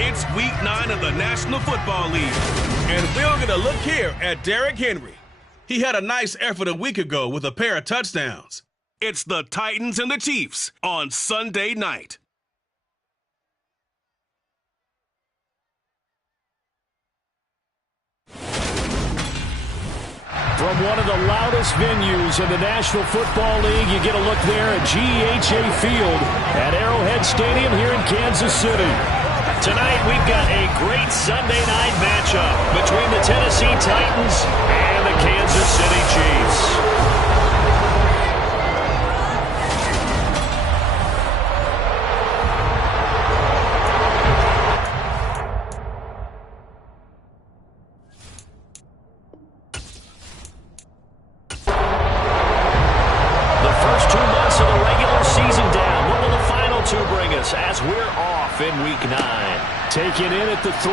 It's Week 9 of the National Football League, and we're going to look here at Derrick Henry. He had a nice effort a week ago with a pair of touchdowns. It's the Titans and the Chiefs on Sunday night. From one of the loudest venues in the National Football League, you get a look there at GEHA Field at Arrowhead Stadium here in Kansas City. Tonight, we've got a great Sunday night matchup between the Tennessee Titans and the Kansas City Chiefs. The first 2 months of the regular season down. What will the final 2 bring us as we're off in Week 9? Taken in at the 3.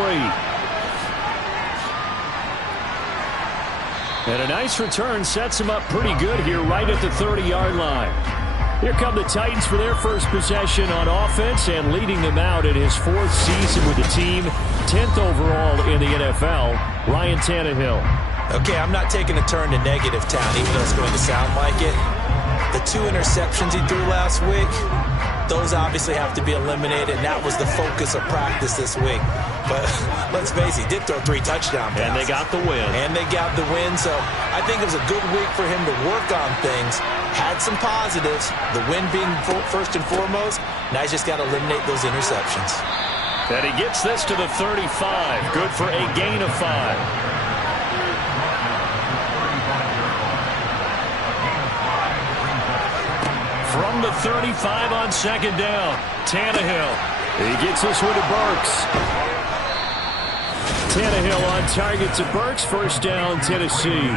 And a nice return sets him up pretty good here right at the 30-yard line. Here come the Titans for their first possession on offense, and leading them out in his 4th season with the team, 10th overall in the NFL, Ryan Tannehill. Okay, I'm not taking a turn to negative town, even though it's going to sound like it. The 2 interceptions he threw last week, those obviously have to be eliminated, and that was the focus of practice this week. But let's face it, he did throw 3 touchdown passes. And they got the win. So I think it was a good week for him to work on things. Had some positives, the win being first and foremost. Now he's just got to eliminate those interceptions. And he gets this to the 35. Good for a gain of 5. From the 35 on second down, Tannehill. He gets this one to Burks. Tannehill on target to Burks. First down, Tennessee.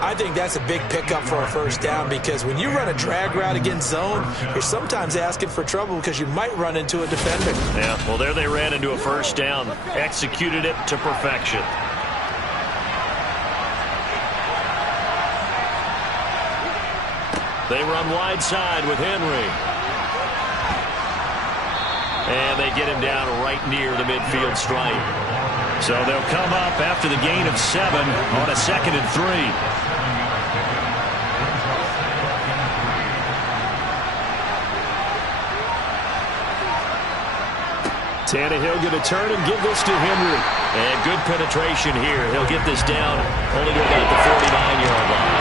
I think that's a big pickup for a first down, because when you run a drag route against zone, you're sometimes asking for trouble because you might run into a defender. Yeah, well, there they ran into a first down. Executed it to perfection. They run wide side with Henry. And they get him down right near the midfield stripe. So they'll come up after the gain of 7 on a 2nd and 3. Tannehill going to turn and give this to Henry. And good penetration here. He'll get this down only to about the 49-yard line.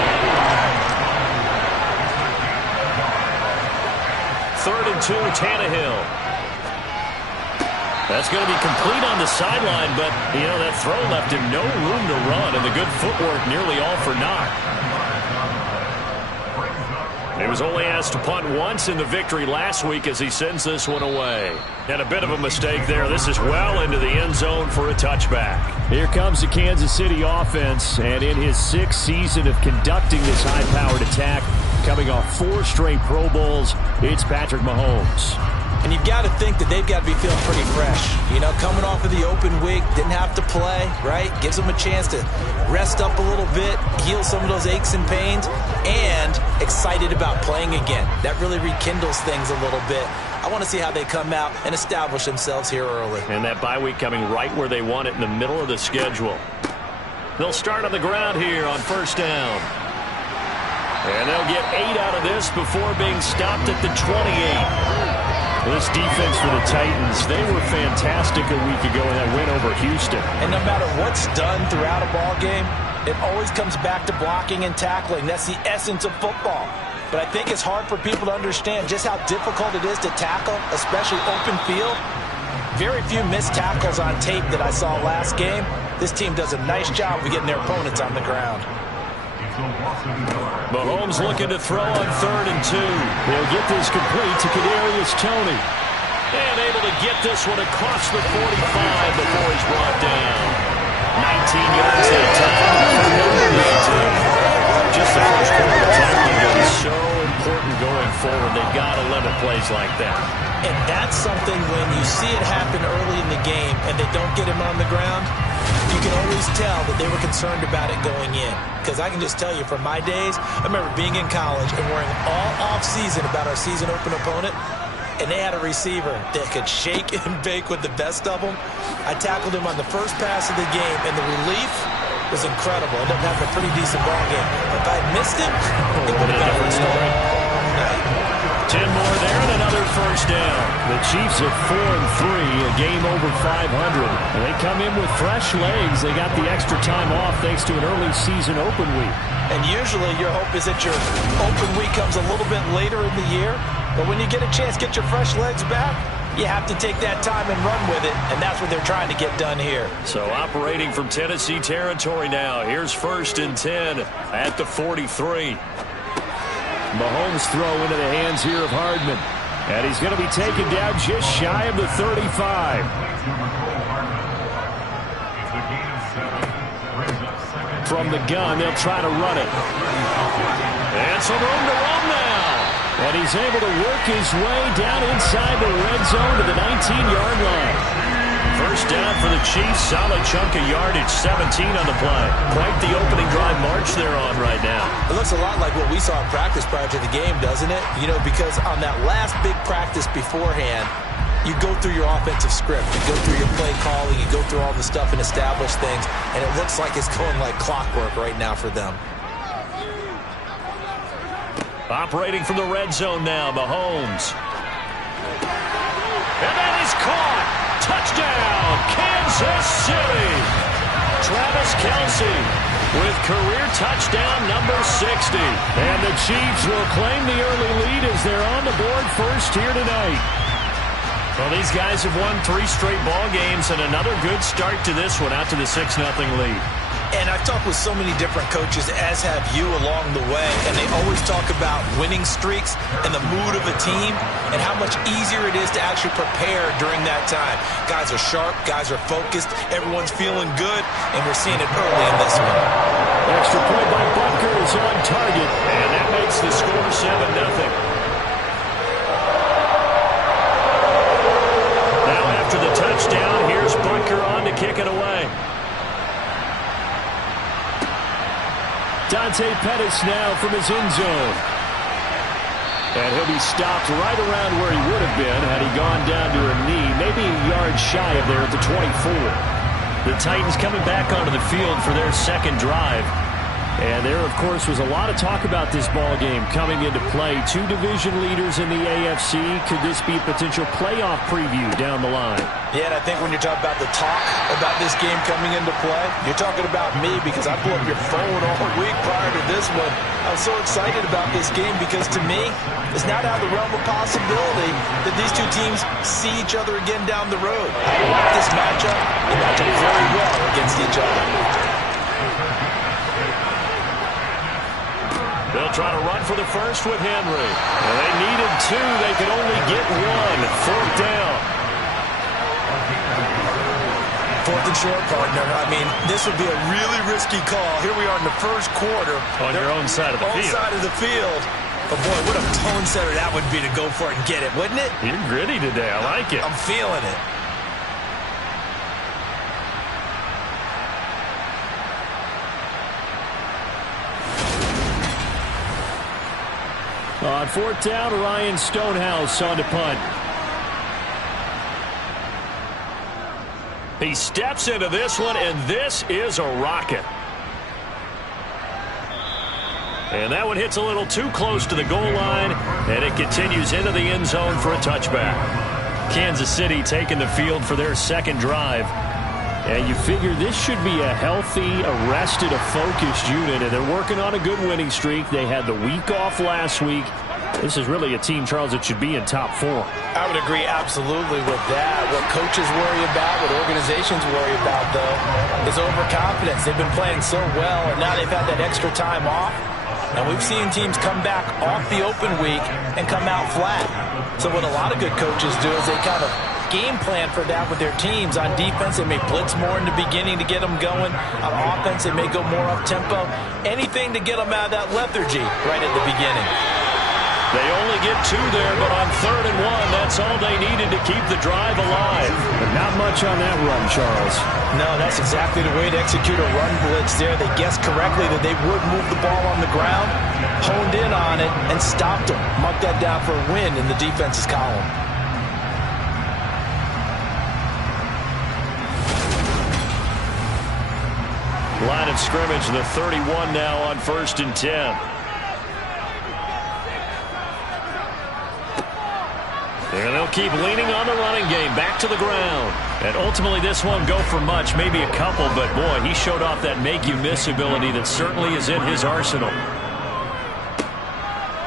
3rd and 2, Tannehill. That's going to be complete on the sideline, but, you know, that throw left him no room to run, and the good footwork nearly all for naught. He was only asked to punt once in the victory last week as he sends this one away. And a bit of a mistake there. This is well into the end zone for a touchback. Here comes the Kansas City offense, and in his 6th season of conducting this high-powered attack, coming off 4 straight Pro Bowls, it's Patrick Mahomes. And you've got to think that they've got to be feeling pretty fresh. You know, coming off of the open week, didn't have to play, right? Gives them a chance to rest up a little bit, heal some of those aches and pains, and excited about playing again. That really rekindles things a little bit. I want to see how they come out and establish themselves here early. And that bye week coming right where they want it, in the middle of the schedule. They'll start on the ground here on first down. And they'll get 8 out of this before being stopped at the 28. This defense for the Titans, they were fantastic a week ago in that win over Houston. And no matter what's done throughout a ball game, it always comes back to blocking and tackling. That's the essence of football. But I think it's hard for people to understand just how difficult it is to tackle, especially open field. Very few missed tackles on tape that I saw last game. This team does a nice job of getting their opponents on the ground. Mahomes looking to throw on 3rd and 2. He'll get this complete to Kadarius Toney. And able to get this one across the 45 before he's brought down. 19 yards that time for number 18. Just the first quarter tackling is so important going forward. They've got to limit plays like that. And that's something when you see it happen early in the game and they don't get him on the ground, you can always tell that they were concerned about it going in. Because I can just tell you from my days, I remember being in college and worrying all off-season about our season open opponent. and they had a receiver that could shake and bake with the best of them. I tackled him on the first pass of the game, and the relief was incredible. Ended up having a pretty decent ball game. But if I had missed him, it would have been a different story. 10 more there and another first down. The Chiefs at 4-3, a game over 500. And they come in with fresh legs. They got the extra time off thanks to an early season open week. And usually your hope is that your open week comes a little bit later in the year. But when you get a chance to get your fresh legs back, you have to take that time and run with it. And that's what they're trying to get done here. So operating from Tennessee territory now. Here's 1st and 10 at the 43. Mahomes throw into the hands here of Hardman. And he's going to be taken down just shy of the 35. From the gun, they'll try to run it. And some room to run now. And he's able to work his way down inside the red zone to the 19-yard line. First down for the Chiefs. Solid chunk of yardage. 17 on the play. Quite the opening drive march they're on right now. It looks a lot like what we saw in practice prior to the game, doesn't it? You know, because on that last big practice beforehand, you go through your offensive script. You go through your play calling. You go through all the stuff and establish things. And it looks like it's going like clockwork right now for them. Operating from the red zone now, Mahomes. And that is caught. Touchdown, Kansas City. Travis Kelce with career touchdown number 60. And the Chiefs will claim the early lead as they're on the board first here tonight. Well, these guys have won 3 straight ball games and another good start to this one out to the 6-0 lead. And I've talked with so many different coaches, as have you along the way, and they always talk about winning streaks and the mood of a team and how much easier it is to actually prepare during that time. Guys are sharp, guys are focused, everyone's feeling good, and we're seeing it early in this one. Extra point by Butker is on target, and that makes the score 7-0. Now after the touchdown, here's Butker on to kick it away. Dante Pettis now from his end zone. And he'll be stopped right around where he would have been had he gone down to a knee, maybe a yard shy of there at the 24. The Titans coming back onto the field for their second drive. And there, of course, was a lot of talk about this ball game coming into play. 2 division leaders in the AFC. Could this be a potential playoff preview down the line? Yeah, and I think when you're talking about the talk about this game coming into play, you're talking about me because I blew up your phone all week prior to this one. I'm so excited about this game because to me, it's not out of the realm of possibility that these two teams see each other again down the road. I like this matchup. They match up very well against each other. They'll try to run for the first with Henry. And they needed 2. They could only get 1. 4th down. 4th and short, partner. I mean, this would be a really risky call. Here we are in the first quarter. On your own side of the field. On side of the field. But, boy, what a tone setter that would be to go for it and get it, wouldn't it? You're gritty today. I like it. I'm feeling it. On 4th down, Ryan Stonehouse on to punt. He steps into this one, and this is a rocket. And that one hits a little too close to the goal line, and it continues into the end zone for a touchback. Kansas City taking the field for their second drive. And you figure this should be a healthy, arrested, a focused unit, and they're working on a good winning streak. They had the week off last week. This is really a team, Charles, that should be in top 4. I would agree absolutely with that. What coaches worry about, what organizations worry about, though, is overconfidence. They've been playing so well, and now they've had that extra time off. And we've seen teams come back off the open week and come out flat. So what a lot of good coaches do is they kind of game plan for that with their teams. On defense, they may blitz more in the beginning to get them going. On offense, they may go more up-tempo. Anything to get them out of that lethargy right at the beginning. They only get 2 there, but on 3rd and 1, that's all they needed to keep the drive alive. But not much on that run, Charles. No, that's exactly the way to execute a run blitz there. They guessed correctly that they would move the ball on the ground, honed in on it, and stopped them. Mark that down for a win in the defense's column. Line of scrimmage, the 31 now on 1st and 10. And they'll keep leaning on the running game. Back to the ground. And ultimately this won't go for much, maybe a couple, but boy, he showed off that make-you-miss ability that certainly is in his arsenal.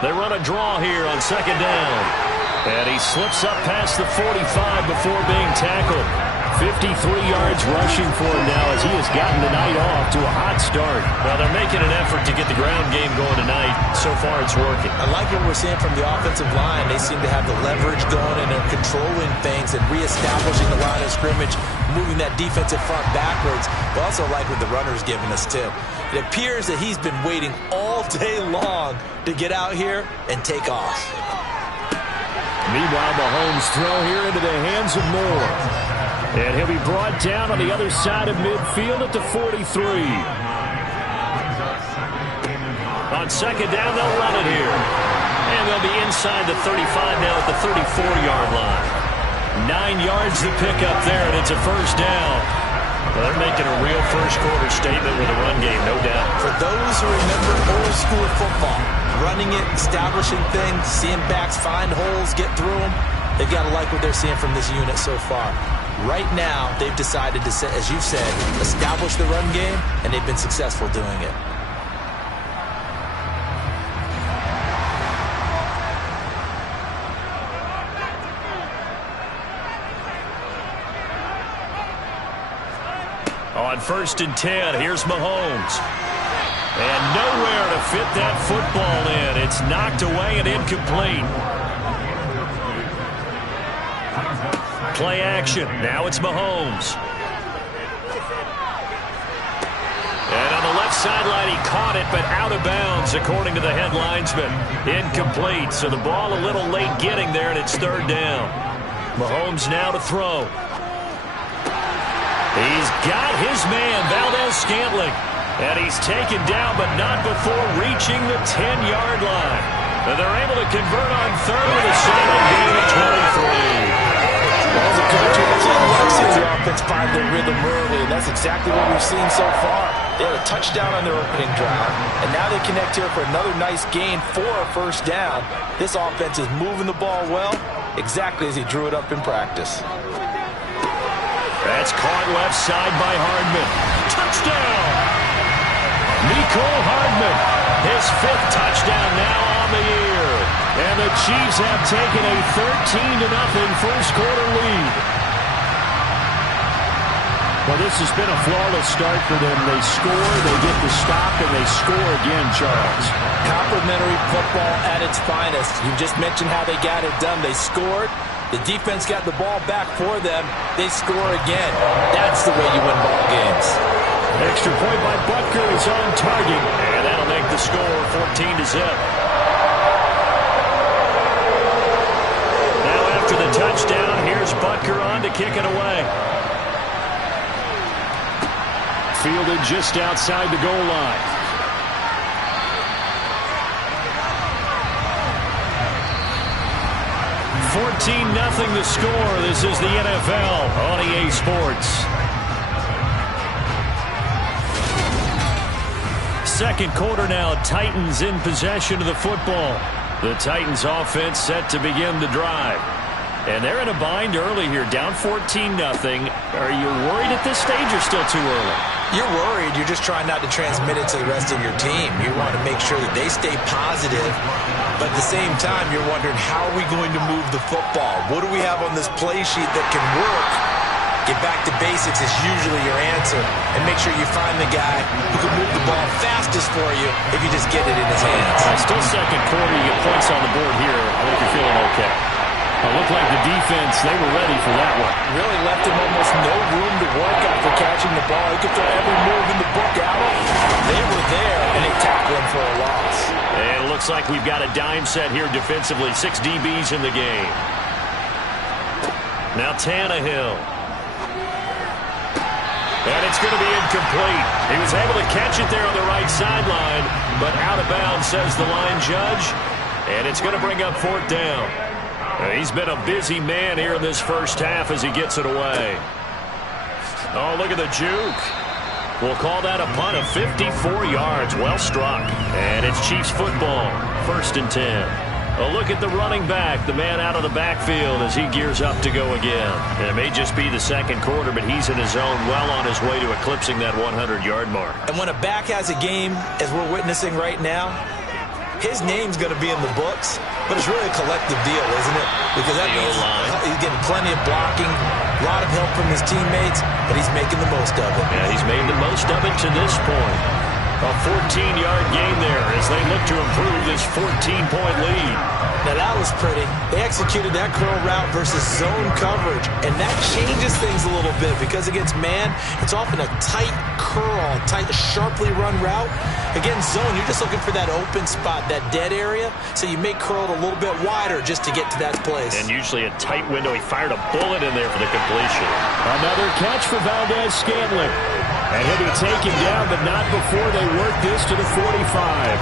They run a draw here on 2nd down. And he slips up past the 45 before being tackled. 53 yards rushing for him now as he has gotten the night off to a hot start. Well, they're making an effort to get the ground game going tonight. So far, it's working. I like what we're seeing from the offensive line. They seem to have the leverage going, and they're controlling things and reestablishing the line of scrimmage, moving that defensive front backwards. But also like what the runner's giving us, too. It appears that he's been waiting all day long to get out here and take off. Meanwhile, Mahomes' throw here into the hands of Moore. And he'll be brought down on the other side of midfield at the 43. On 2nd down, they'll run it here. And they'll be inside the 35 now at the 34-yard line. 9 yards to pick up there, and it's a 1st down. Well, they're making a real first-quarter statement with a run game, no doubt. For those who remember old-school football, running it, establishing things, seeing backs find holes, get through them, they've got to like what they're seeing from this unit so far. Right now, they've decided to, as you've said, establish the run game, and they've been successful doing it. On 1st and 10, here's Mahomes. And nowhere to fit that football in. It's knocked away and incomplete. Play action. Now it's Mahomes. And on the left sideline, he caught it, but out of bounds, according to the head linesman. Incomplete, so the ball a little late getting there, and it's 3rd down. Mahomes now to throw. He's got his man, Valdez-Scantling. And he's taken down, but not before reaching the 10-yard line. And they're able to convert on 3rd with a single gain of 23. Well, as a coach, you like seeing the offense find their rhythm early, and that's exactly what we've seen so far. They had a touchdown on their opening drive, and now they connect here for another nice gain for a 1st down. This offense is moving the ball well, exactly as he drew it up in practice. That's caught left side by Hardman. Touchdown! Nicole Hardman, his 5th touchdown now on the year. And the Chiefs have taken a 13-0 first-quarter lead. Well, this has been a flawless start for them. They score, they get the stop, and they score again, Charles. Complimentary football at its finest. You just mentioned how they got it done. They scored. The defense got the ball back for them. They score again. That's the way you win ball games. Extra point by Butker is on target. And that'll make the score 14-0. Now after the touchdown, here's Butker on to kick it away. Fielded just outside the goal line. 14-0 the score. This is the NFL on EA Sports. Second quarter now, Titans in possession of the football. The Titans offense set to begin the drive. And they're in a bind early here, down 14-0. Are you worried at this stage or still too early? You're worried. You're just trying not to transmit it to the rest of your team. You want to make sure that they stay positive. But at the same time, you're wondering, how are we going to move the football? What do we have on this play sheet that can work? Get back to basics is usually your answer. And make sure you find the guy who can move the ball fastest for you if you just get it in his hands. Still second quarter, you get points on the board here. I think you're feeling okay. It looked like the defense, they were ready for that one. Really left him almost no room to work after catching the ball. He could throw every move in the book out. They were there, and they tackled him for a loss. And it looks like we've got a dime set here defensively. 6 DBs in the game. Now Tannehill. And it's going to be incomplete. He was able to catch it there on the right sideline, but out of bounds, says the line judge. And it's going to bring up 4th down. He's been a busy man here in this first half as he gets it away. Oh, look at the juke. We'll call that a punt of 54 yards. Well struck. And it's Chiefs football. 1st and 10. A look at the running back, the man out of the backfield as he gears up to go again. And it may just be the second quarter, but he's in his zone, well on his way to eclipsing that 100-yard mark. And when a back has a game, as we're witnessing right now, his name's going to be in the books, but it's really a collective deal, isn't it? Because that means he's getting plenty of blocking, a lot of help from his teammates, but he's making the most of it. Yeah, he's made the most of it to this point. A 14-yard gain there as they look to improve this 14-point lead. Now that was pretty. They executed that curl route versus zone coverage, and that changes things a little bit because against man, it's often a tight curl, tight, sharply run route. Against zone, you're just looking for that open spot, that dead area, so you may curl it a little bit wider just to get to that place. And usually a tight window. He fired a bullet in there for the completion. Another catch for Valdez-Scantling. And he'll be taken down, but not before they work this to the 45.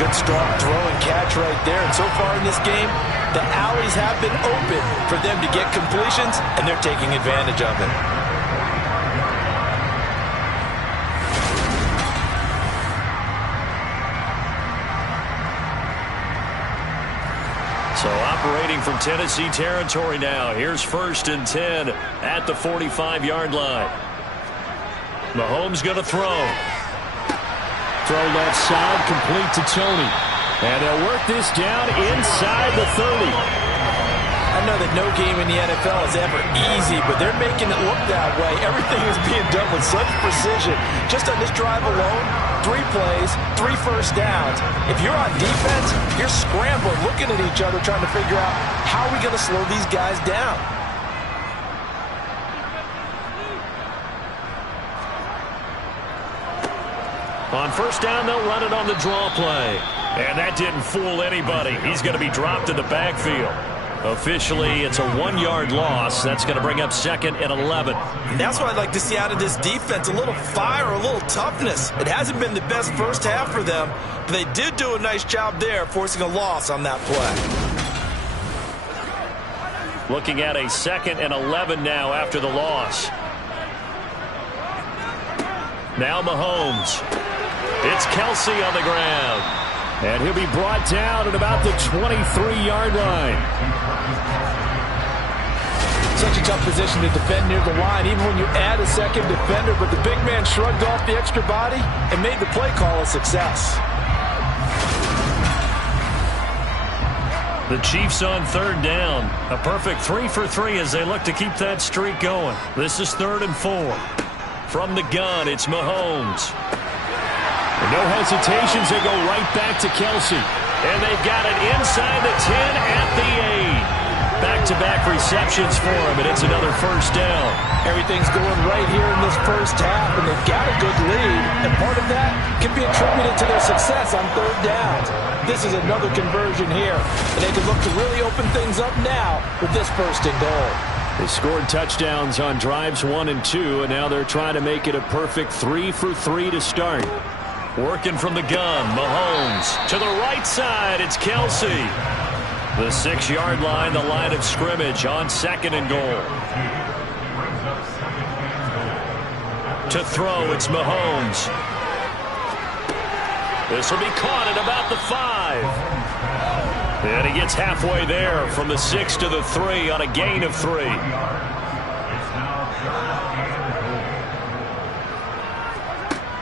Good strong throw and catch right there. And so far in this game, the alleys have been open for them to get completions, and they're taking advantage of it. So operating from Tennessee territory now. Here's 1st and 10 at the 45-yard line. Mahomes going to throw. Throw left side, complete to Tony. And they'll work this down inside the 30. I know that no game in the NFL is ever easy, but they're making it look that way. Everything is being done with such precision. Just on this drive alone, 3 plays, 3 first downs. If you're on defense, you're scrambling, looking at each other, trying to figure out how are we going to slow these guys down. On 1st down, they'll run it on the draw play. And that didn't fool anybody. He's going to be dropped in the backfield. Officially, it's a 1-yard loss. That's going to bring up 2nd and 11. And that's what I'd like to see out of this defense, a little fire, a little toughness. It hasn't been the best first half for them, but they did do a nice job there, forcing a loss on that play. Looking at a 2nd and 11 now after the loss. Now Mahomes. It's Kelsey on the ground. And he'll be brought down at about the 23-yard line. Such a tough position to defend near the line, even when you add a second defender. But the big man shrugged off the extra body and made the play call a success. The Chiefs on 3rd down. A perfect 3 for 3 as they look to keep that streak going. This is 3rd and 4. From the gun, it's Mahomes. No hesitations, they go right back to Kelsey. And they've got it inside the 10 at the 8. Back-to-back receptions for him, and it's another 1st down. Everything's going right here in this first half, and they've got a good lead. And part of that can be attributed to their success on 3rd downs. This is another conversion here, and they can look to really open things up now with this 1st and goal. They scored touchdowns on drives 1 and 2, and now they're trying to make it a perfect 3 for 3 to start. Working from the gun, Mahomes. To the right side, it's Kelsey. The 6-yard line, the line of scrimmage on 2nd and goal. To throw, it's Mahomes. This will be caught at about the 5. And he gets halfway there from the 6 to the 3 on a gain of 3.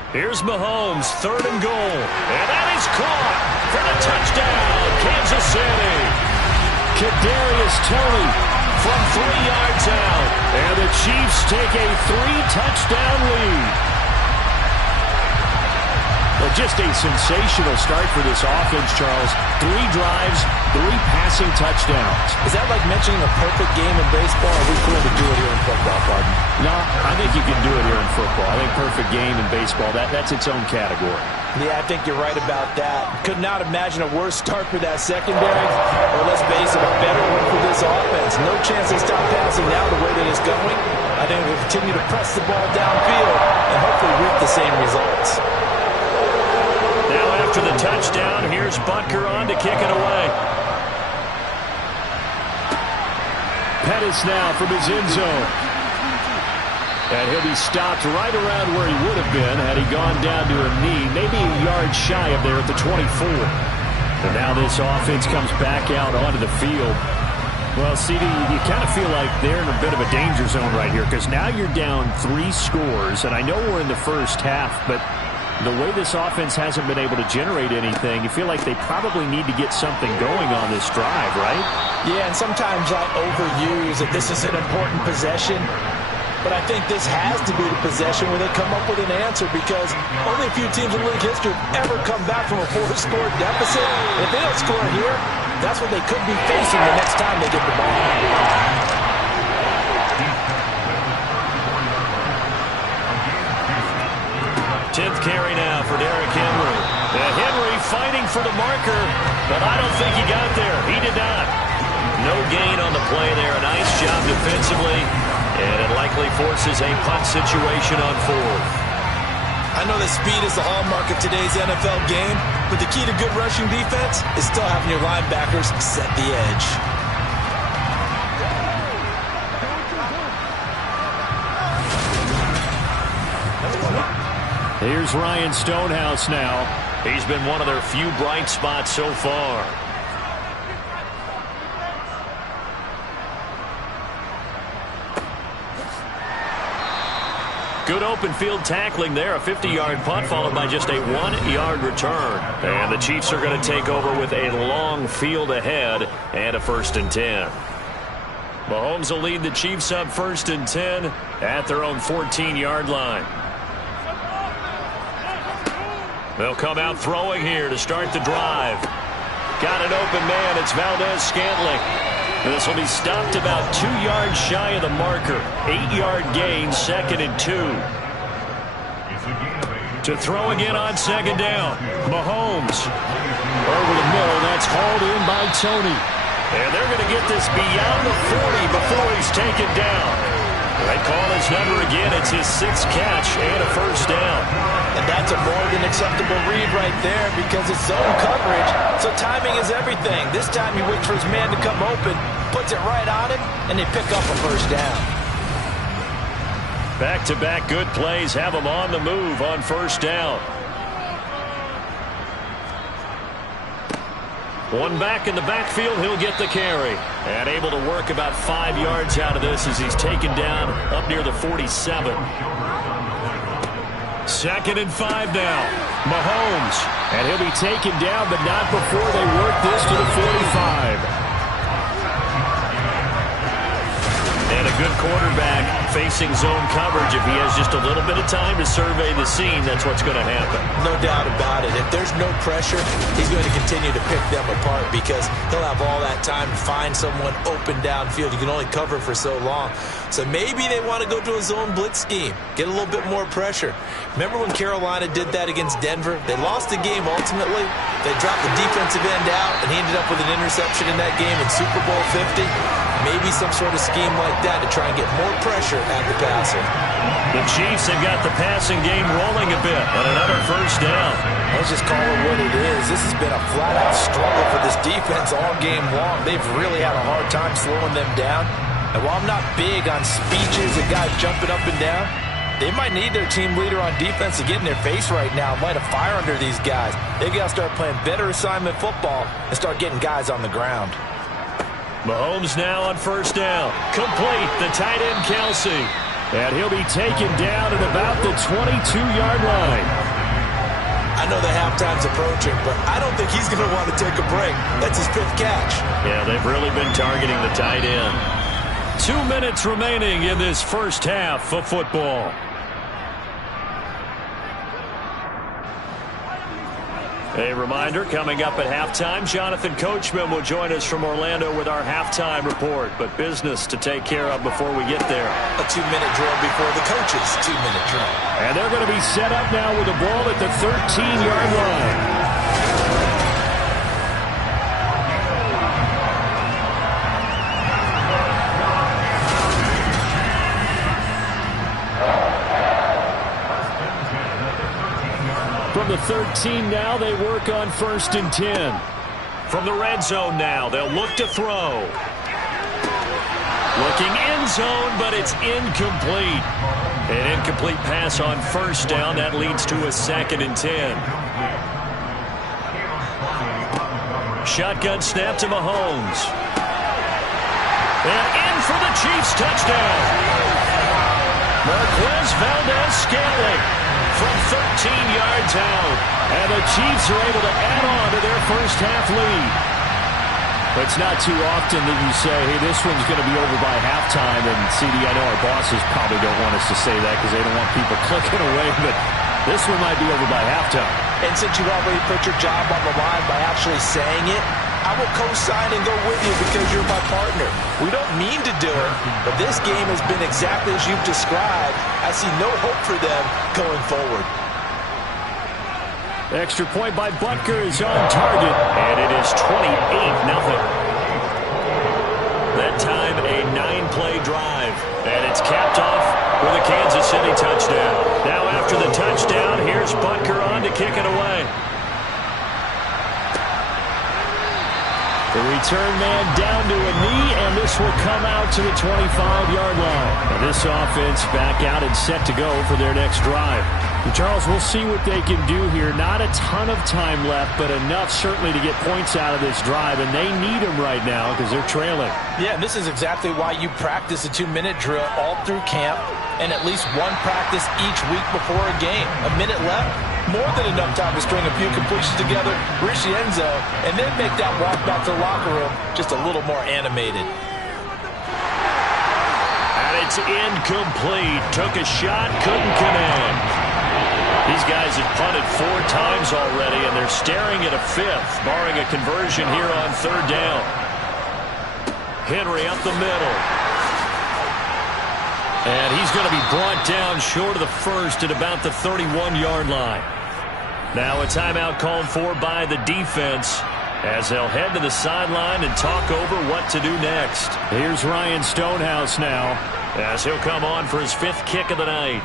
Here's Mahomes, 3rd and goal. And that is caught for the touchdown, Kansas City. Kadarius Toney from 3 yards out. And the Chiefs take a 3-touchdown lead. Well, just a sensational start for this offense, Charles. 3 drives, 3 passing touchdowns. Is that like mentioning a perfect game in baseball? Or are we cool to do it here in football, pardon? No, I think you can do it here in football. I think perfect game in baseball, that's its own category. Yeah, I think you're right about that. Could not imagine a worse start for that secondary, or let's face it, a better one for this offense. No chance they stop passing now the way that it's going. I think we'll continue to press the ball downfield and hopefully reap the same results. Now after the touchdown, here's Butker on to kick it away. Pettis now from his end zone. And he'll be stopped right around where he would have been had he gone down to a knee, maybe a yard shy of there at the 24. And now this offense comes back out onto the field. Well, CD, you kind of feel like they're in a bit of a danger zone right here because now you're down 3 scores, and I know we're in the first half, but the way this offense hasn't been able to generate anything, you feel like they probably need to get something going on this drive, right? Yeah, and sometimes I overuse that this is an important possession. But I think this has to be the possession where they come up with an answer because only a few teams in league history have ever come back from a 4-score deficit. And if they don't score here, that's what they could be facing the next time they get the ball. 10th carry now for Derrick Henry. Henry fighting for the marker, but I don't think he got there. He did not. No gain on the play there. A nice job defensively. And it likely forces a punt situation on 4th. I know that speed is the hallmark of today's NFL game, but the key to good rushing defense is still having your linebackers set the edge. Here's Ryan Stonehouse now. He's been one of their few bright spots so far. Good open field tackling there. A 50-yard punt followed by just a 1-yard return. And the Chiefs are going to take over with a long field ahead and a 1st and 10. Mahomes will lead the Chiefs up 1st and 10 at their own 14-yard line. They'll come out throwing here to start the drive. Got an open man. It's Valdez-Scantling. This will be stopped about 2 yards shy of the marker. 8-yard gain, 2nd and 2. To throw again on 2nd down. Mahomes. Over the middle, that's hauled in by Tony. And they're going to get this beyond the 40 before he's taken down. They call his number again. It's his 6th catch and a 1st down. And that's a more than acceptable read right there because it's zone coverage. So timing is everything. This time he waits for his man to come open, puts it right on him, and they pick up a 1st down. Back-to-back good plays have him on the move on 1st down. One back in the backfield, he'll get the carry. And able to work about 5 yards out of this as he's taken down up near the 47. 2nd and 5 now. Mahomes. And he'll be taken down, but not before they work this to the 45. And a good quarterback facing zone coverage. If he has just a little bit of time to survey the scene, that's what's going to happen. No doubt about it. If there's no pressure, he's going to continue to pick them apart because he'll have all that time to find someone open downfield. You can only cover for so long. So maybe they want to go to a zone blitz scheme, get a little bit more pressure. Remember when Carolina did that against Denver? They lost the game ultimately. They dropped the defensive end out, and he ended up with an interception in that game in Super Bowl 50. Maybe some sort of scheme like that to try and get more pressure at the passer. The Chiefs have got the passing game rolling a bit, and another 1st down. Let's just call it what it is. This has been a flat-out struggle for this defense all game long. They've really had a hard time slowing them down. And while I'm not big on speeches and guys jumping up and down, they might need their team leader on defense to get in their face right now and light a fire under these guys. They've got to start playing better assignment football and start getting guys on the ground. Mahomes now on 1st down. Complete, the tight end Kelsey. And he'll be taken down at about the 22-yard line. I know the halftime's approaching, but I don't think he's going to want to take a break. That's his 5th catch. Yeah, they've really been targeting the tight end. 2 minutes remaining in this first half of football. A reminder, coming up at halftime, Jonathan Coachman will join us from Orlando with our halftime report. But business to take care of before we get there. A 2-minute drill before the coach's 2-minute drill. And they're going to be set up now with the ball at the 13-yard line. From the 13 now, they work on 1st and 10. From the red zone now, they'll look to throw. Looking end zone, but it's incomplete. An incomplete pass on first down. That leads to a 2nd and 10. Shotgun snap to Mahomes. And in for the Chiefs touchdown. Marquez Valdez-Scantling from 13 yards out. And the Chiefs are able to add on to their first half lead. It's not too often that you say, hey, this one's going to be over by halftime. And, CD, I know our bosses probably don't want us to say that because they don't want people clicking away, but this one might be over by halftime. And since you already put your job on the line by actually saying it, I will co-sign and go with you because you're my partner. We don't mean to do it, but this game has been exactly as you've described. I see no hope for them going forward. Extra point by Butker is on target, and it is 28-0. That time a 9-play drive, and it's capped off with a Kansas City touchdown. Now after the touchdown, here's Butker on to kick it away. The return man down to a knee, and this will come out to the 25-yard line. And this offense back out and set to go for their next drive. And Charles, we'll see what they can do here. Not a ton of time left, but enough certainly to get points out of this drive, and they need them right now because they're trailing. Yeah, and this is exactly why you practice a 2-minute drill all through camp and at least one practice each week before a game. A minute left, more than enough time to string a few completions together, reach the end zone, and then make that walk back to the locker room just a little more animated. And it's incomplete. Took a shot, couldn't connect. These guys have punted 4 times already, and they're staring at a 5th, barring a conversion here on 3rd down. Henry up the middle. And he's going to be brought down short of the 1st at about the 31-yard line. Now a timeout called for by the defense as they'll head to the sideline and talk over what to do next. Here's Ryan Stonehouse now as he'll come on for his 5th kick of the night.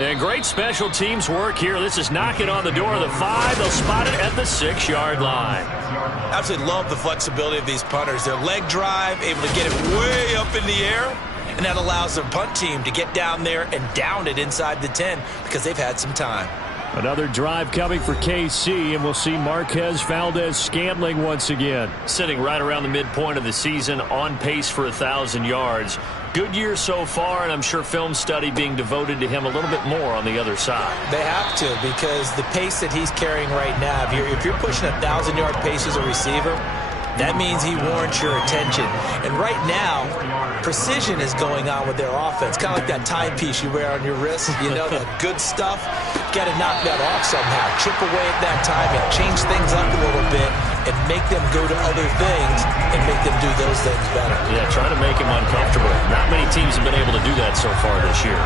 And great special teams work here. This is knocking on the door of the 5. They'll spot it at the 6-yard line. Absolutely love the flexibility of these punters. Their leg drive, able to get it way up in the air, and that allows their punt team to get down there and down it inside the 10 because they've had some time. Another drive coming for KC, and we'll see Marquez Valdez-Scantling once again. Sitting right around the midpoint of the season, on pace for 1,000 yards. Good year so far, and I'm sure film study being devoted to him a little bit more on the other side. They have to, because the pace that he's carrying right now, if you're pushing 1,000-yard pace as a receiver, that means he warrants your attention. And right now, precision is going on with their offense. Kind of like that timepiece you wear on your wrist, you know, that good stuff. Got to knock that off somehow. Chip away at that timing, change things up a little bit, and make them go to other things and make them do those things better. Yeah, try to make him uncomfortable. Not many teams have been able to do that so far this year.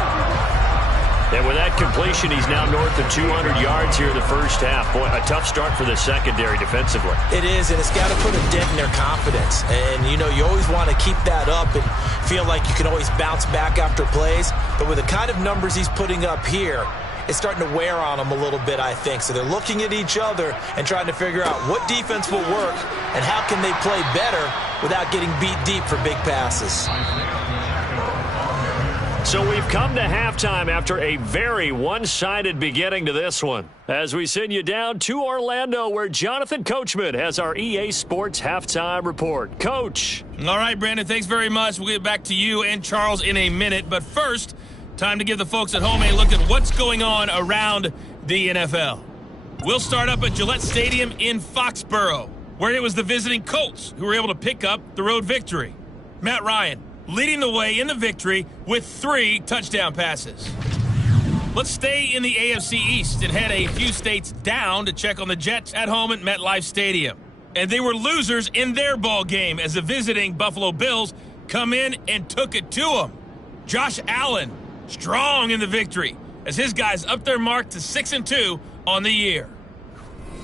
And with that completion, he's now north of 200 yards here in the first half. Boy, a tough start for the secondary defensively. It is, and it's got to put a dent in their confidence. And, you know, you always want to keep that up and feel like you can always bounce back after plays. But with the kind of numbers he's putting up here, it's starting to wear on them a little bit, I think. So they're looking at each other and trying to figure out what defense will work and how can they play better without getting beat deep for big passes. So we've come to halftime after a very one-sided beginning to this one. As we send you down to Orlando, where Jonathan Coachman has our EA Sports Halftime Report. Coach. All right, Brandon, thanks very much. We'll get back to you and Charles in a minute. But first, time to give the folks at home a look at what's going on around the NFL. We'll start up at Gillette Stadium in Foxborough, where it was the visiting Colts who were able to pick up the road victory. Matt Ryan leading the way in the victory with 3 touchdown passes. Let's stay in the AFC East and head a few states down to check on the Jets at home at MetLife Stadium. And they were losers in their ball game as the visiting Buffalo Bills come in and took it to them. Josh Allen strong in the victory as his guys up their mark to 6-2 on the year.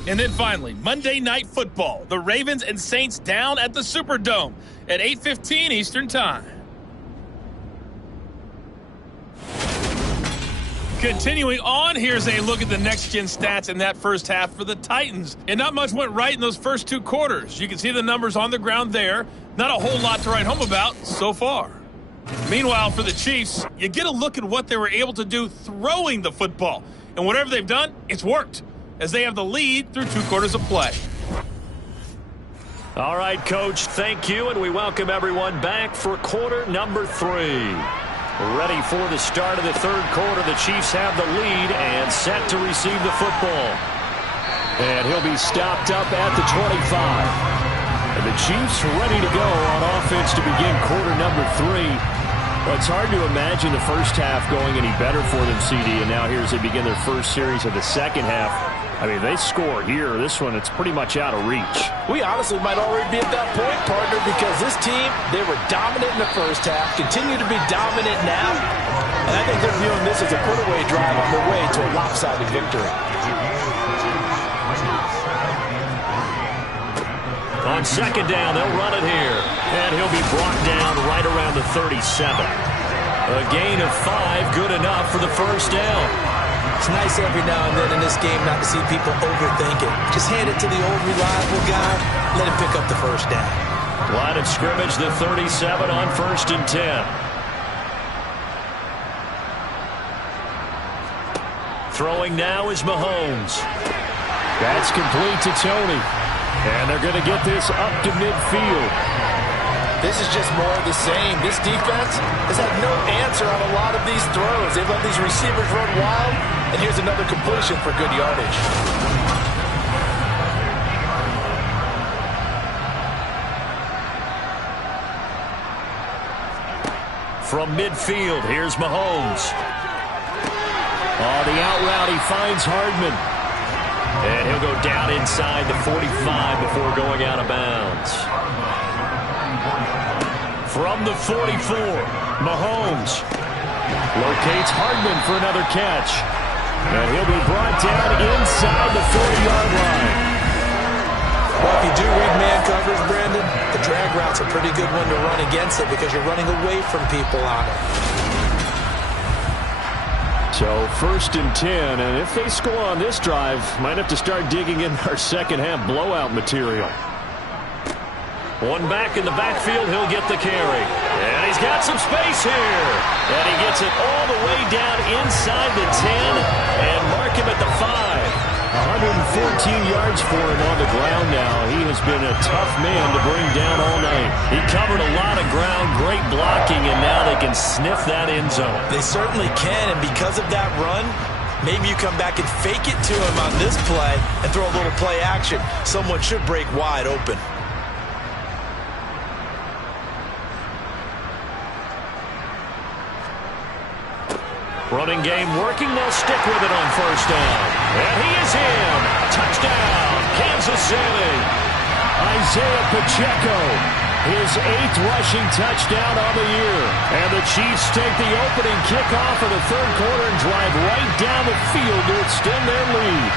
And then finally, Monday Night Football. The Ravens and Saints down at the Superdome at 8:15 Eastern Time. Continuing on, here's a look at the next-gen stats in that first half for the Titans. And not much went right in those first two quarters. You can see the numbers on the ground there. Not a whole lot to write home about so far. Meanwhile, for the Chiefs, you get a look at what they were able to do throwing the football. And whatever they've done, it's worked, as they have the lead through 2 quarters of play. All right, Coach, thank you, and we welcome everyone back for quarter number 3. Ready for the start of the third quarter. The Chiefs have the lead and set to receive the football. And he'll be stopped up at the 25. And the Chiefs ready to go on offense to begin quarter number 3. Well, it's hard to imagine the first half going any better for them, CD. And now here as they begin their first series of the second half. I mean, they score here. This one, it's pretty much out of reach. We honestly might already be at that point, partner, because this team, they were dominant in the first half, continue to be dominant now, and I think they're viewing this as a put-away drive on their way to a lopsided victory. On second down, they'll run it here, and he'll be brought down right around the 37. A gain of 5, good enough for the first down. It's nice every now and then in this game not to see people overthink it. Just hand it to the old reliable guy, let him pick up the first down. Line of scrimmage, the 37 on 1st and 10. Throwing now is Mahomes. That's complete to Tony. And they're going to get this up to midfield. This is just more of the same. This defense has had no answer on a lot of these throws. They've let these receivers run wild, and here's another completion for good yardage. From midfield, here's Mahomes. Oh, the out route, he finds Hardman. And he'll go down inside the 45 before going out of bounds. From the 44, Mahomes locates Hardman for another catch. And he'll be brought down inside the 40-yard line. Well, if you do read man coverage, Brandon, the drag route's a pretty good one to run against it because you're running away from people on it. So 1st and 10, and if they score on this drive, might have to start digging in our second half blowout material. One back in the backfield, he'll get the carry. And he's got some space here. And he gets it all the way down inside the 10 and mark him at the 5. 114 yards for him on the ground now. He has been a tough man to bring down all night. He covered a lot of ground, great blocking, and now they can sniff that end zone. They certainly can, and because of that run, maybe you come back and fake it to him on this play and throw a little play action. Someone should break wide open. Running game working, they'll stick with it on 1st down. And he is in. Touchdown, Kansas City. Isaiah Pacheco, his 8th rushing touchdown on the year. And the Chiefs take the opening kickoff of the third quarter and drive right down the field to extend their lead.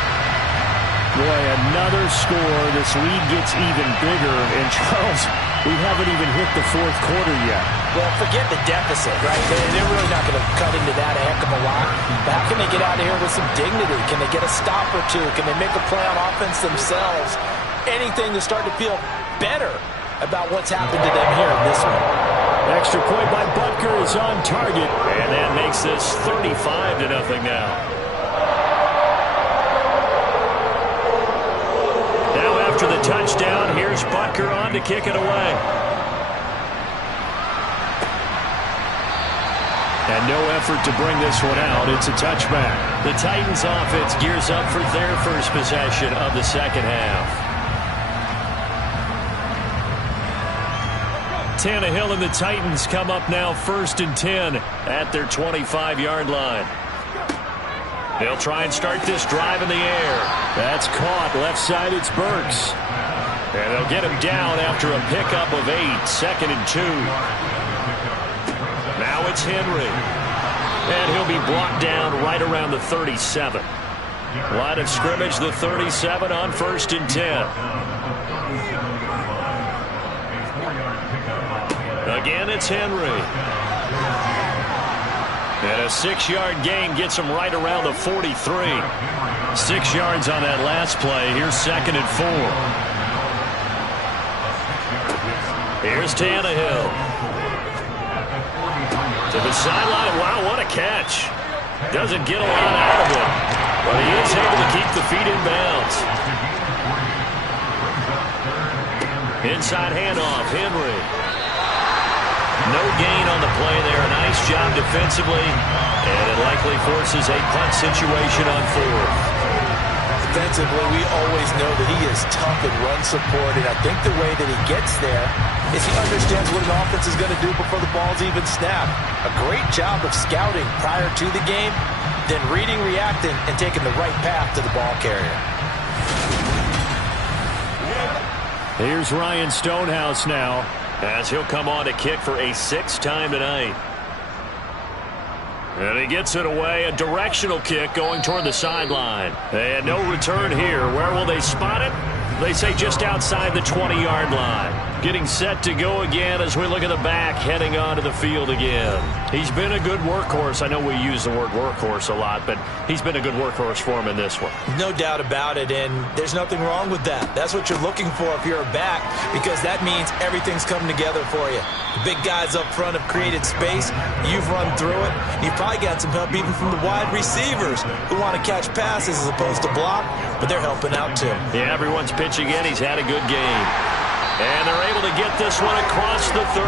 Boy, another score. This lead gets even bigger. And Charles, we haven't even hit the fourth quarter yet. Well, forget the deficit, right? They're really not going to cut into that a heck of a lot. But how can they get out of here with some dignity? Can they get a stop or two? Can they make a play on offense themselves? Anything to start to feel better about what's happened to them here in this one. Extra point by Butker is on target. And that makes this 35-0 now. Now after the touchdown, here's Butker on to kick it away. And no effort to bring this one out. It's a touchback. The Titans offense gears up for their first possession of the second half. Tannehill and the Titans come up now 1st and 10 at their 25-yard line. They'll try and start this drive in the air. That's caught. Left side, it's Burks. And they'll get him down after a pickup of 8. 2nd and 2. Now it's Henry. And he'll be brought down right around the 37. Line of scrimmage, the 37 on 1st and 10. Again, it's Henry. And a 6-yard gain gets him right around the 43. 6 yards on that last play. Here's 2nd and 4. Here's Tannehill. To the sideline. Wow, what a catch. Doesn't get a lot out of it, but he is able to keep the feet in bounds. Inside handoff, Henry. No gain on the play there. Nice job defensively, and it likely forces a punt situation on 4th. Defensively, we always know that he is tough in run support, and I think the way that he gets there is he understands what an offense is going to do before the ball's even snapped. A great job of scouting prior to the game, then reading, reacting, and taking the right path to the ball carrier. Here's Ryan Stonehouse now, as he'll come on to kick for a 6th time tonight. And he gets it away, a directional kick going toward the sideline. And no return here. Where will they spot it? They say just outside the 20-yard line. Getting set to go again as we look at the back, heading onto the field again. He's been a good workhorse. I know we use the word workhorse a lot, but he's been a good workhorse for him in this one. No doubt about it, and there's nothing wrong with that. That's what you're looking for if you're a back, because that means everything's coming together for you. The big guys up front have created space. You've run through it. You've probably got some help even from the wide receivers who want to catch passes as opposed to block, but they're helping out too. Yeah, everyone's pitching in. He's had a good game. And they're able to get this one across the 35.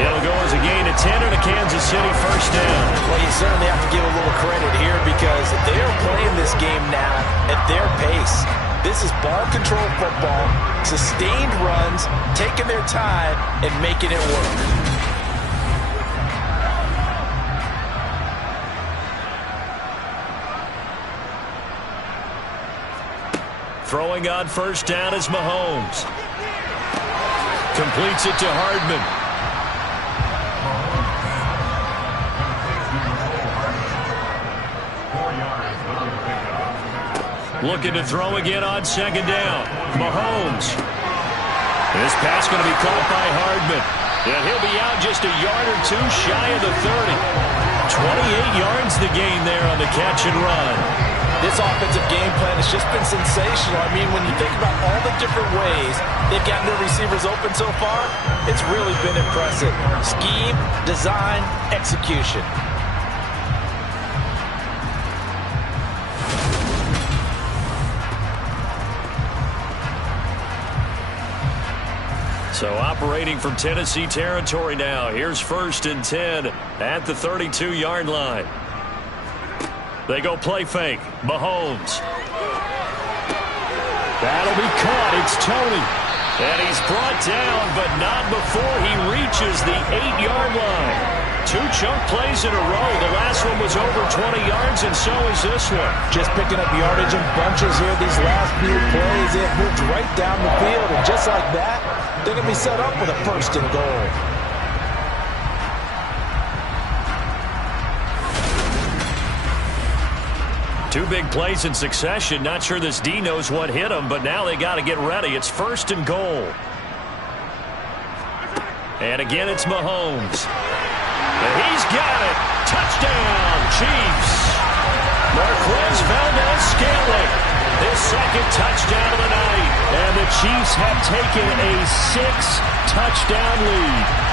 It'll go as a gain of 10 and a Kansas City first down. Well, you certainly have to give a little credit here because they're playing this game now at their pace. This is ball control football, sustained runs, taking their time, and making it work. Throwing on first down is Mahomes. Completes it to Hardman. Looking to throw again on 2nd down. Mahomes. This pass going to be caught by Hardman. And he'll be out just a yard or 2 shy of the 30. 28 yards the gain there on the catch and run. This offensive game plan has just been sensational. I mean, when you think about all the different ways they've gotten their receivers open so far, it's really been impressive. Scheme, design, execution. So operating from Tennessee territory now. Here's 1st and 10 at the 32-yard line. They go play fake. Mahomes. That'll be caught. It's Tony. And he's brought down, but not before he reaches the 8-yard line. 2 chunk plays in a row. The last one was over 20 yards, and so is this one. Just picking up yardage in bunches here. These last few plays, it moved right down the field. And just like that, they're going to be set up with a 1st and goal. Two big plays in succession. Not sure this D knows what hit him, but now they got to get ready. It's 1st and goal. And again, it's Mahomes. And he's got it. Touchdown, Chiefs. Marquez Valdez-Scantling, his 2nd touchdown of the night. And the Chiefs have taken a 6-touchdown lead.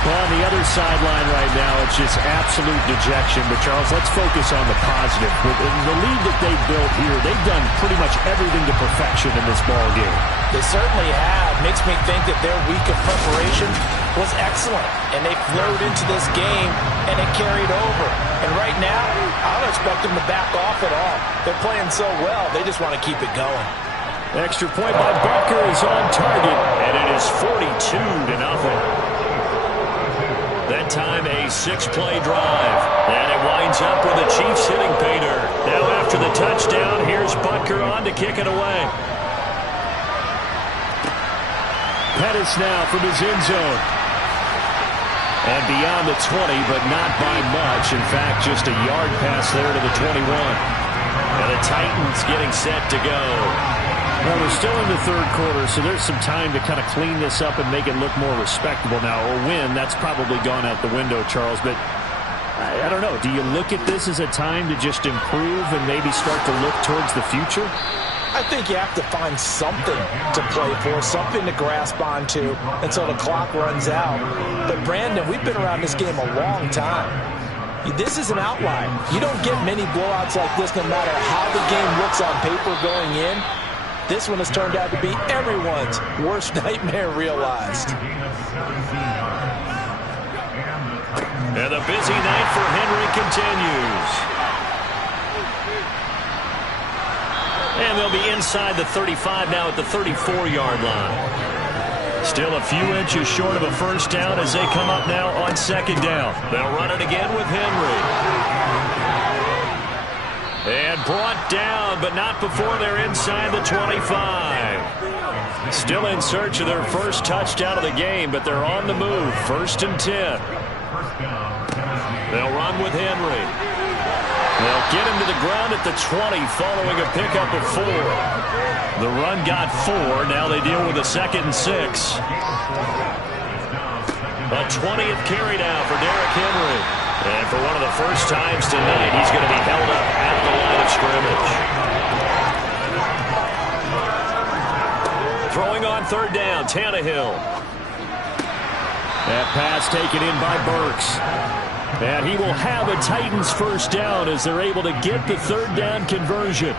Well, on the other sideline right now, it's just absolute dejection. But, Charles, let's focus on the positive. With the lead that they built here, they've done pretty much everything to perfection in this ball game. They certainly have. Makes me think that their week of preparation was excellent. And they flowed into this game, and it carried over. And right now, I don't expect them to back off at all. They're playing so well, they just want to keep it going. Extra point by Butker is on target, and it is 42-0. That time a 6-play drive. And it winds up with the Chiefs hitting Pater. Now after the touchdown, here's Butker on to kick it away. Pettis now from his end zone. And beyond the 20, but not by much. In fact, just a yard pass there to the 21. And the Titans getting set to go. Well, we're still in the 3rd quarter, so there's some time to kind of clean this up and make it look more respectable now. Or win, that's probably gone out the window, Charles. But I don't know. Do you look at this as a time to just improve and maybe start to look towards the future? I think you have to find something to play for, something to grasp onto until the clock runs out. But, Brandon, we've been around this game a long time. This is an outlier. You don't get many blowouts like this no matter how the game looks on paper going in. This one has turned out to be everyone's worst nightmare realized. And the busy night for Henry continues. And they'll be inside the 35 now at the 34-yard line. Still a few inches short of a first down as they come up now on second down. They'll run it again with Henry. And brought down, but not before they're inside the 25. Still in search of their first touchdown of the game, but they're on the move. 1st and 10. They'll run with Henry. They'll get him to the ground at the 20 following a pickup of 4. The run got 4. Now they deal with a 2nd and 6. A 20th carry now for Derrick Henry. And for one of the first times tonight, he's going to be held up at the line of scrimmage. Throwing on 3rd down, Tannehill. That pass taken in by Burks. And he will have a Titans first down as they're able to get the 3rd down conversion.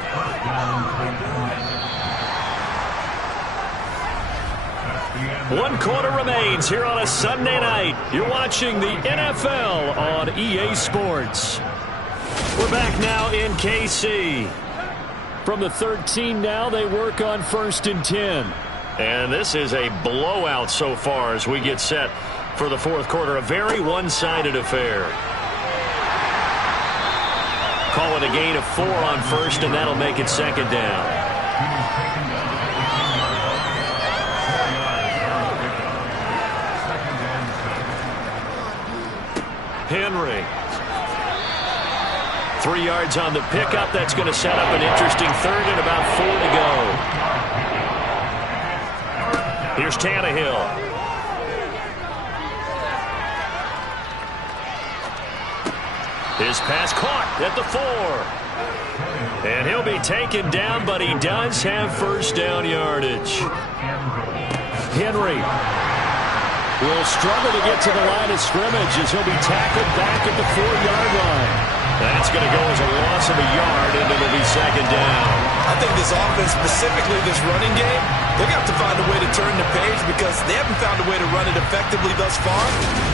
One quarter remains here on a Sunday night. You're watching the NFL on EA Sports. We're back now in KC. From the 13 now, they work on 1st and 10. And this is a blowout so far as we get set for the 4th quarter. A very one-sided affair. Call it a gain of 4 on 1st, and that'll make it 2nd down. Henry. 3 yards on the pickup. That's going to set up an interesting 3rd and about 4 to go. Here's Tannehill. His pass caught at the 4. And he'll be taken down, but he does have first down yardage. Henry will struggle to get to the line of scrimmage as he'll be tackled back at the 4-yard line. That's going to go as a loss of a yard, and it'll be 2nd down. I think this offense, specifically this running game, they're going to have to find a way to turn the page because they haven't found a way to run it effectively thus far,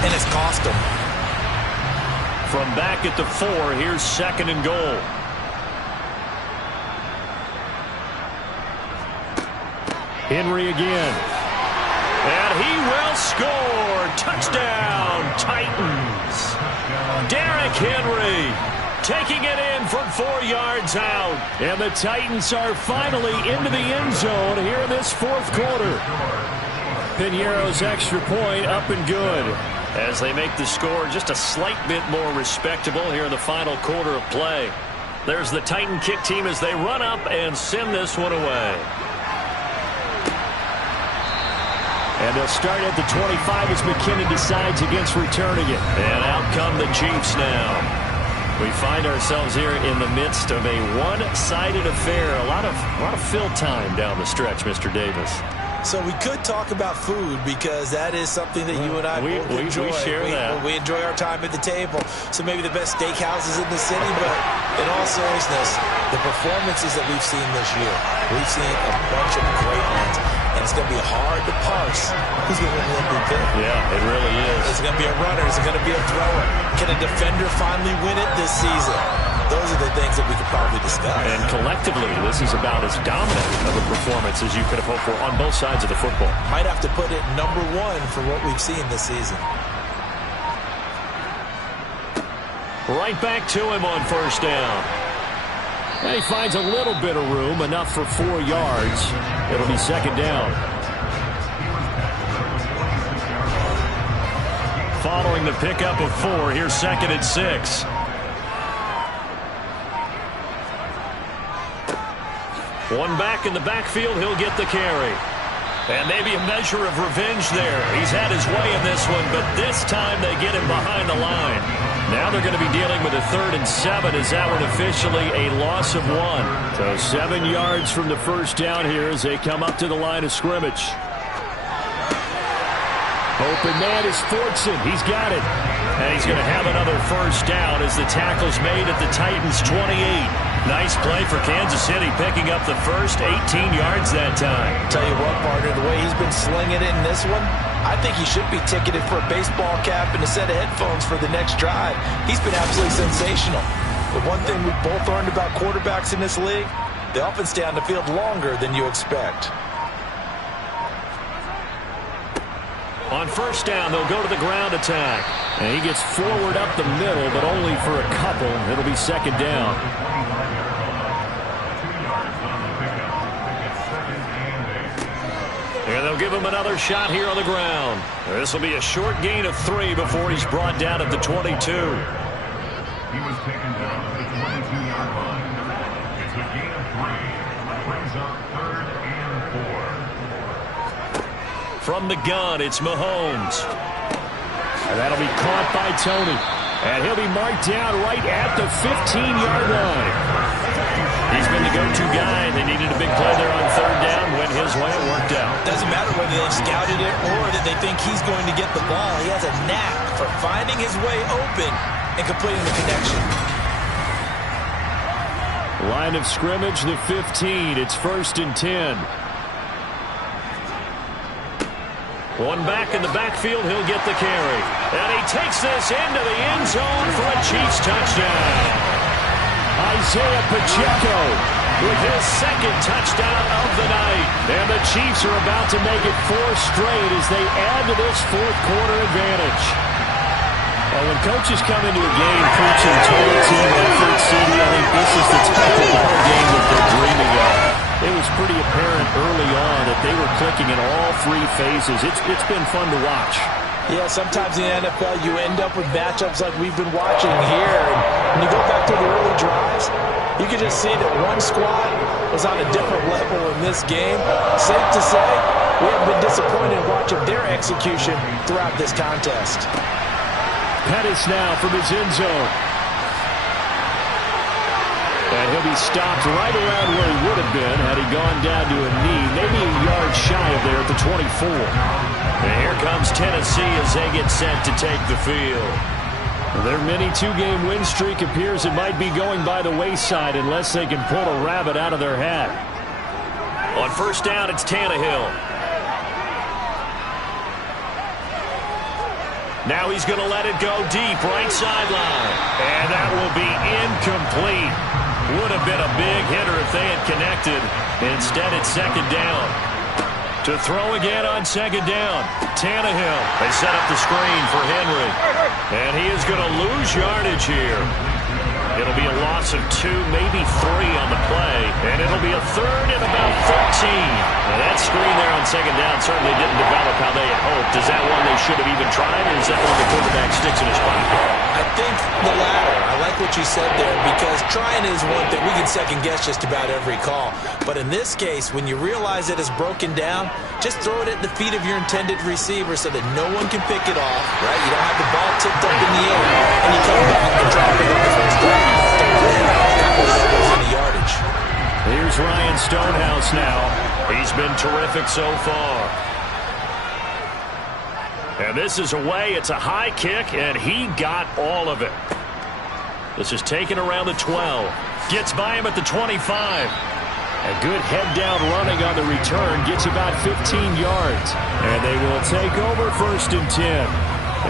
and it's cost them. From back at the 4, here's 2nd and goal. Henry again. And he will score. Touchdown, Titans. Derrick Henry taking it in from 4 yards out. And the Titans are finally into the end zone here in this 4th quarter. Piñeiro's extra point up and good. As they make the score just a slight bit more respectable here in the final quarter of play. There's the Titan kick team as they run up and send this one away. And they'll start at the 25 as McKinnon decides against returning it. And out come the Chiefs now. We find ourselves here in the midst of a one-sided affair. A lot of fill time down the stretch, Mr. Davis. So we could talk about food because that is something that you and I both enjoy. We share that. We enjoy our time at the table. So maybe the best steakhouses in the city, but in all seriousness, the performances that we've seen this year, we've seen a bunch of great ones. And it's going to be hard to parse who's going to win the MVP. Yeah, it really is. Is it going to be a runner? Is it going to be a thrower? Can a defender finally win it this season? Those are the things that we could probably discuss. And collectively, this is about as dominant of a performance as you could have hoped for on both sides of the football. Might have to put it #1 for what we've seen this season. Right back to him on 1st down. And he finds a little bit of room, enough for 4 yards. It'll be 2nd down. Following the pickup of 4, here's 2nd and 6. One back in the backfield, he'll get the carry. And maybe a measure of revenge there. He's had his way in this one, but this time they get him behind the line. Now they're going to be dealing with a 3rd and 7. Is that one officially a loss of 1? So 7 yards from the first down here as they come up to the line of scrimmage. Open man is Fortson. He's got it. And he's going to have another first down as the tackle's made at the Titans' 28. Nice play for Kansas City, picking up the first 18 yards that time. Tell you what, partner, the way he's been slinging it in this one, I think he should be ticketed for a baseball cap and a set of headphones for the next drive. He's been absolutely sensational. The one thing we've both learned about quarterbacks in this league, they often stay on the field longer than you expect. On first down, they'll go to the ground attack. And he gets forward up the middle, but only for a couple. It'll be second down. And they'll give him another shot here on the ground. This will be a short gain of 3 before he's brought down at the 22. He was taken down at the 22-yard line. It's a gain of 3. Brings up 3rd and 4. From the gun, it's Mahomes. And that'll be caught by Tony. And he'll be marked down right at the 15-yard line. He's been the go-to guy. They needed a big play there on 3rd down. Went his way, it worked out. Doesn't matter whether they've scouted it or that they think he's going to get the ball. He has a knack for finding his way open and completing the connection. Line of scrimmage, the 15. It's 1st and 10. One back in the backfield, he'll get the carry. And he takes this into the end zone for a Chiefs touchdown. Isaiah Pacheco with his 2nd touchdown of the night. And the Chiefs are about to make it 4 straight as they add to this 4th quarter advantage. Well, when coaches come into a game preaching total team effort, CD, I think this is the type of ball game that they're dreaming of. It was pretty apparent early on that they were clicking in all 3 phases. It's been fun to watch. Yeah, sometimes in the NFL you end up with matchups like we've been watching here. And when you go back to the early drives, you can just see that one squad was on a different level in this game. Safe to say, we have been disappointed watching their execution throughout this contest. Pettis now from his end zone. And he'll be stopped right around where he would have been had he gone down to a knee, maybe a yard shy of there at the 24. And here comes Tennessee as they get set to take the field. Their mini 2-game win streak appears it might be going by the wayside unless they can pull a rabbit out of their hat. On first down, it's Tannehill. Now he's going to let it go deep, right sideline. And that will be incomplete. Would have been a big hitter if they had connected. Instead, it's second down. To throw again on second down. Tannehill. They set up the screen for Henry. And he is going to lose yardage here. It'll be a loss of 2, maybe 3 on the play. And it'll be a 3rd and about 13. Now that screen there on second down certainly didn't develop how they had hoped. Is that one they should have even tried, or is that one the quarterback sticks in his pocket? I think the latter. I like what you said there, because trying is one thing. We can second guess just about every call. But in this case, when you realize that it's broken down, just throw it at the feet of your intended receiver so that no one can pick it off, right? You don't have the ball tipped up in the air, and you come back and drop it on the first down. Here's Ryan Stonehouse now. He's been terrific so far. And this is away. It's a high kick, and he got all of it. This is taken around the 12. Gets by him at the 25. A good head-down running on the return. Gets about 15 yards. And they will take over 1st and 10.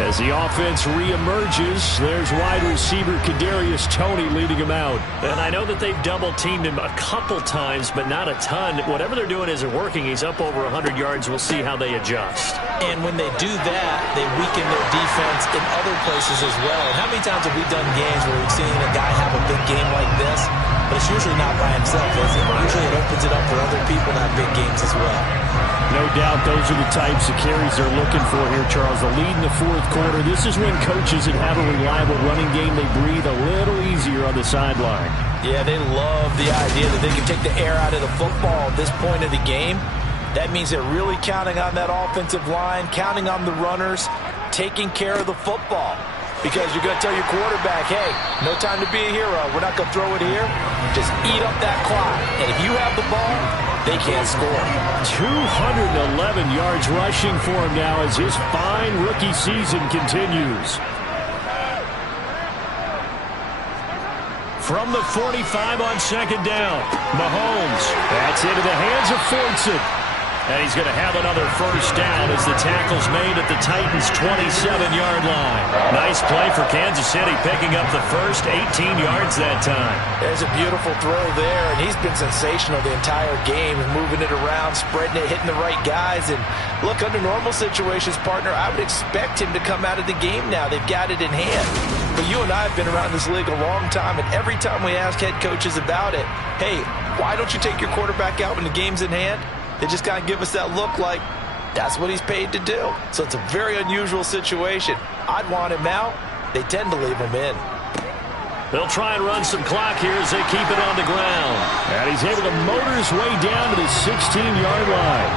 As the offense reemerges, there's wide receiver Kadarius Toney leading him out. And I know that they've double-teamed him a couple times, but not a ton. Whatever they're doing isn't working. He's up over 100 yards. We'll see how they adjust. And when they do that, they weaken their defense in other places as well. And how many times have we done games where we've seen a guy have a big game like this, but it's usually not by himself, is it? Usually it opens it up for other people to have big games as well. No doubt those are the types of carries they're looking for here, Charles. The lead in the 4th quarter. This is when coaches that have a reliable running game, they breathe a little easier on the sideline. Yeah, they love the idea that they can take the air out of the football at this point of the game. That means they're really counting on that offensive line, counting on the runners, taking care of the football. Because you're going to tell your quarterback, hey, no time to be a hero. We're not going to throw it here. Just eat up that clock. And if you have the ball, they can't score. 211 yards rushing for him now as his fine rookie season continues. From the 45 on second down, Mahomes. That's into the hands of Fortson. And he's going to have another first down as the tackle's made at the Titans' 27-yard line. Nice play for Kansas City, picking up the first 18 yards that time. There's a beautiful throw there, and he's been sensational the entire game, moving it around, spreading it, hitting the right guys. And look, under normal situations, partner, I would expect him to come out of the game now. They've got it in hand. But you and I have been around this league a long time, and every time we ask head coaches about it, hey, why don't you take your quarterback out when the game's in hand? They just kind of give us that look like that's what he's paid to do. So it's a very unusual situation. I'd want him out. They tend to leave him in. They'll try and run some clock here as they keep it on the ground. And he's able to motor his way down to the 16-yard line.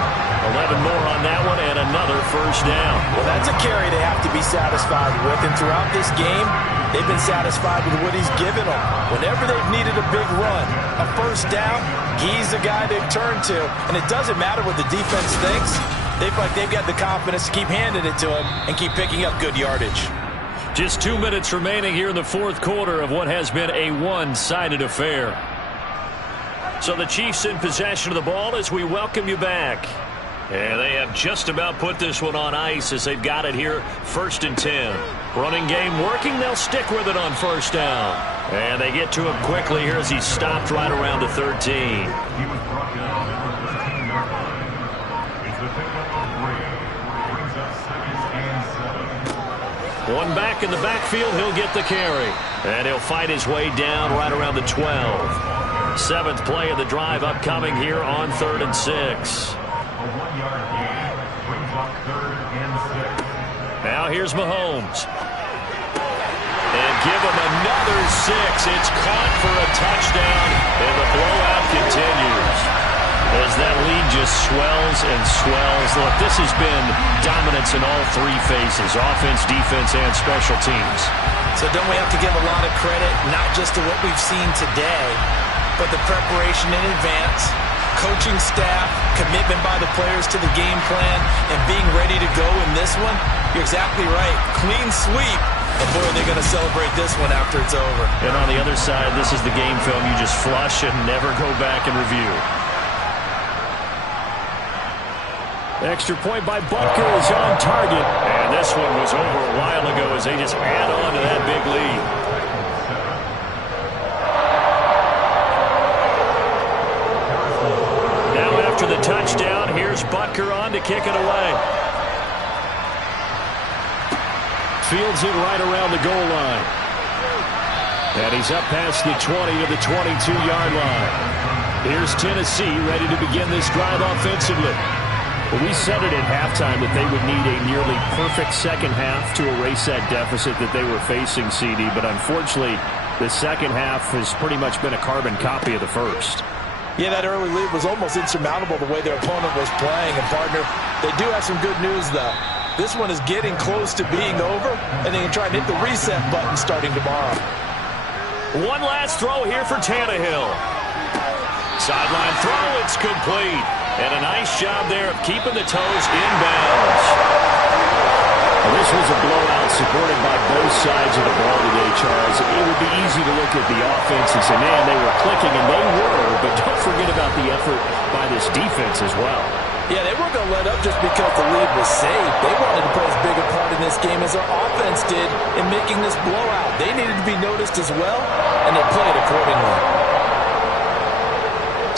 11 more on that one and another first down. Well, that's a carry they have to be satisfied with. And throughout this game, they've been satisfied with what he's given them. Whenever they've needed a big run, a first down, he's the guy they've turned to. And it doesn't matter what the defense thinks. They feel like they've got the confidence to keep handing it to him and keep picking up good yardage. Just 2 minutes remaining here in the fourth quarter of what has been a one-sided affair. So the Chiefs in possession of the ball as we welcome you back. And they have just about put this one on ice as they've got it here, 1st and 10. Running game working, they'll stick with it on first down. And they get to him quickly here as he's stopped right around the 13. He was brought down at the 13-yard line. It's the pickup of 3. Brings up 2nd and 7. One back in the backfield, he'll get the carry. And he'll fight his way down right around the 12. 7th play of the drive upcoming here on 3rd and 6. A 1-yard gain brings up 3rd and 6. Now here's Mahomes. And give him another 6. It's caught for a touchdown, and the blowout continues. As that lead just swells and swells. Look, this has been dominance in all 3 phases, offense, defense, and special teams. So don't we have to give a lot of credit, not just to what we've seen today, but the preparation in advance, coaching staff, commitment by the players to the game plan, and being ready to go in this one? You're exactly right. Clean sweep. And boy, they're going to celebrate this one after it's over. And on the other side, this is the game film you just flush and never go back and review. Extra point by Butker is on target. And this one was over a while ago as they just add on to that big lead. Now after the touchdown, here's Butker on to kick it away. Fields it right around the goal line. And he's up past the 20 to the 22-yard line. Here's Tennessee ready to begin this drive offensively. Well, we said it at halftime that they would need a nearly perfect second half to erase that deficit that they were facing, CD. But unfortunately, the second half has pretty much been a carbon copy of the first. Yeah, that early lead was almost insurmountable the way their opponent was playing. And, partner, they do have some good news, though. This one is getting close to being over, and they can try and hit the reset button starting tomorrow. One last throw here for Tannehill. Sideline throw, it's complete. And a nice job there of keeping the toes inbounds. Well, this was a blowout supported by both sides of the ball today, Charles. It would be easy to look at the offense and say, man, they were clicking, and they were, but don't forget about the effort by this defense as well. Yeah, they weren't going to let up just because the lead was saved. They wanted to play as big a part in this game as their offense did in making this blowout. They needed to be noticed as well, and they played accordingly.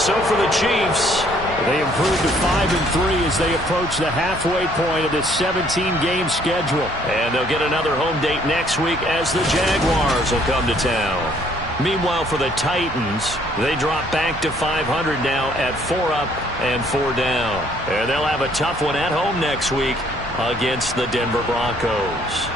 So for the Chiefs, they improved to 5-3 as they approach the halfway point of this 17-game schedule. And they'll get another home date next week as the Jaguars will come to town. Meanwhile, for the Titans, they drop back to 500 now at 4 up and 4 down. And they'll have a tough one at home next week against the Denver Broncos.